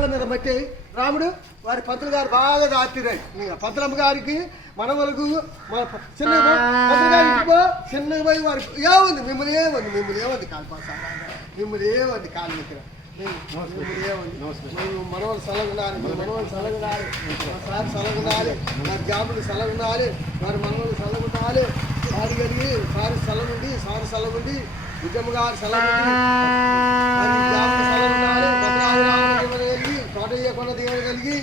కాళ్ళ మీద మట్టి రాముడు వారి పంతులు గారు బాగా దాతిరాయి. పంతులమ్మ గారికి మనవలకు మన చిన్నగా పోయి వారి ఏముంది మిమ్మల్ని ఏముంది కాలు పాసారా మిమ్మల్ని ఏమంది కాలు దగ్గర మనవాళ్ళు సలగుండాలి మనవాళ్ళు సలగుండాలి సార్ సలగుండాలి వారి జాబులు సలగుండాలి వారి మనవాళ్ళు సలగుండాలి సారి కలిగి సారి సలగుండి సారి సలగుండి ఉద్యమ గారు సలగుండి జాబులు సలగుండాలి భద్రాది రామ దేవుడు కలిగి తోట చేయకుండా దేవుడు కలిగి